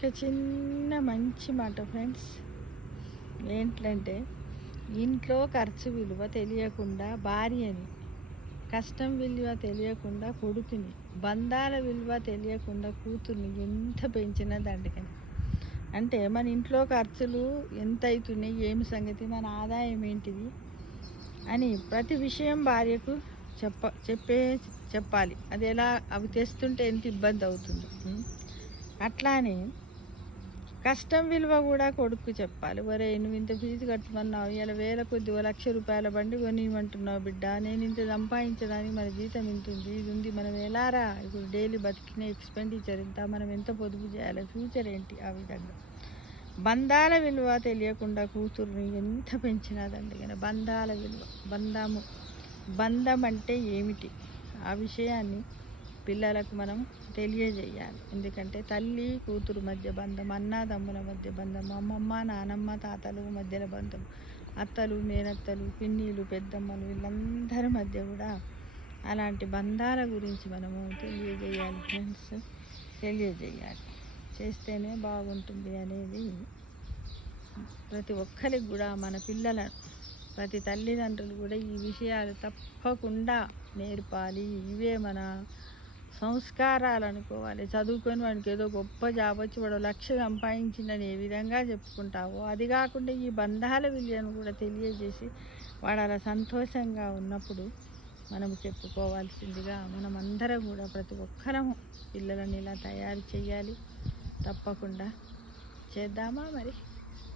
ఇంకా చిన్న మంచి మాట ఫ్రెండ్స్, ఏంటంటే ఇంట్లో ఖర్చు విలువ తెలియకుండా భార్యని, కష్టం విలువ తెలియకుండా కొడుకుని, బంధాల విలువ తెలియకుండా కూతుర్ని ఎంత పెంచినా దండకని. అంటే మన ఇంట్లో ఖర్చులు ఎంత అవుతున్నాయి, ఏమి సంగతి, మన ఆదాయం ఏంటిది అని ప్రతి విషయం భార్యకు చెప్పాలి. అది ఎలా, అవి తెస్తుంటే ఎంత ఇబ్బంది అవుతుంది. అట్లానే కష్టం విలువ కూడా కొడుకు చెప్పాలి. ఒరే, నువ్వు ఇంత ఫీజు కట్టమన్నావు, ఇలా వేల కొద్ది ₹1,00,000 బండి కొనివ్వమంటున్నావు బిడ్డ, నేను ఇంత సంపాదించడానికి మన జీతం ఇంత ఉంది, ఇది ఉంది, మనం ఎలారా ఇప్పుడు డైలీ బతికిన ఎక్స్పెండిచర్ ఇంత, మనం ఎంత పొదుపు చేయాలి, ఫ్యూచర్ ఏంటి. ఆ విధంగా బంధాల విలువ తెలియకుండా కూతుర్ని ఎంత పెంచినదండి. కానీ బంధాల విలువ, బంధం అంటే ఏమిటి, ఆ విషయాన్ని పిల్లలకు మనం తెలియజేయాలి. ఎందుకంటే తల్లి కూతురు మధ్య బంధం, అన్నదమ్ముల మధ్య బంధం, అమ్మమ్మ నానమ్మ తాతలు మధ్యల బంధం, అత్తలు మేనత్తలు పిన్నిలు పెద్దమ్మలు వీళ్ళందరి మధ్య కూడా అలాంటి బంధాల గురించి మనము తెలియజేయాలి ఫ్రెండ్స్. తెలియజేయాలి, చేస్తేనే బాగుంటుంది అనేది ప్రతి ఒక్కరికి కూడా, మన పిల్లలను ప్రతి తల్లిదండ్రులు కూడా ఈ విషయాలు తప్పకుండా నేర్పాలి. ఇవే మన సంస్కారాలు అనుకోవాలి. చదువుకొని వాడికి ఏదో గొప్ప జాబ్ వచ్చి వాడు 1,00,000 సంపాదించిందని ఏ విధంగా చెప్పుకుంటావో, అది కాకుండా ఈ బంధాల విలువను కూడా తెలియజేసి వాడు అలా సంతోషంగా ఉన్నప్పుడు మనము చెప్పుకోవాల్సిందిగా మనం అందరం కూడా ప్రతి ఒక్కరము పిల్లలని ఇలా తయారు చేయాలి. తప్పకుండా చేద్దామా మరి.